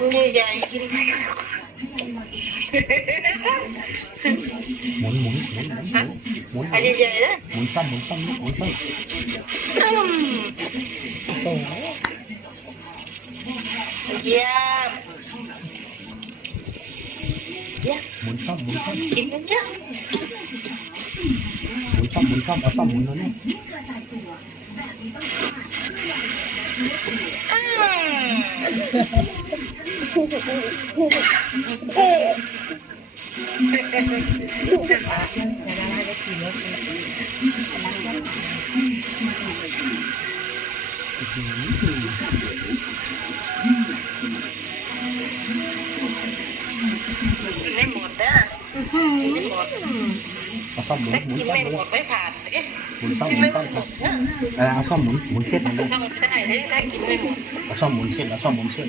không như vậy muốn muốn muốn muốn muốn. À, như vậy đó. Muốn xanh muốn xanh muốn xanh yeah yeah muốn xanh muốn xanh muốn xanh muốn xanh ở xanh muốn nó này กินไม่หมดเด้อกินไม่หมดเม่กินไม่หมดไม่ผ่าน หมุนซ้ำ กิน หมุ ไม่ น หม ซ้ำ ดนะ เออเอาซ้ำหมุนหมุนเส้นมาเลย ทำไม่ได้เลยถ้ากินไม่หมด เอาซ้ำหมุนเส้นเอาซ้ำหมุนเส้น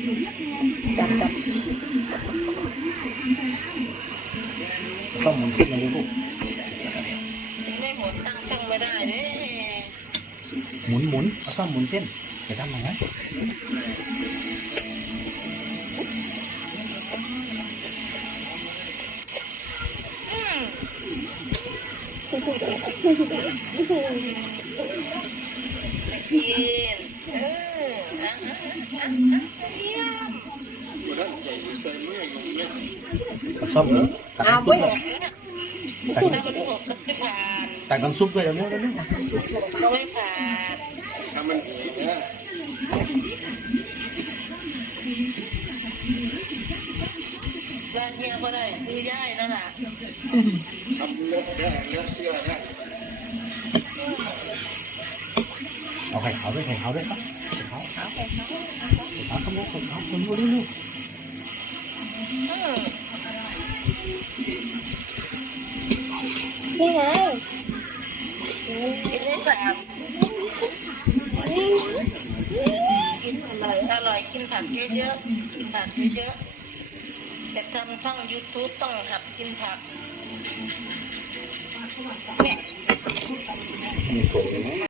จับจับ เอาซ้ำหมุนเส้นมาเลยลูก กินไม่หมดตั้งช่างไม่ได้เลย หมุนหมุนเอาซ้ำหมุนเส้นจะทำยังไง อืม xong nữa tặng nước tặng, tặng con súp với em nữa đấy Hãy subscribe cho kênh Ghiền Mì Gõ Để không bỏ lỡ những video hấp dẫn าด้วยครับเขาวขาเขาวขาวขาเขาวขาวขาเขาวดูดูนี่ไงกินได้ก่อนอร่อยอร่อยกินผักเยอะๆกินผักเยอะๆ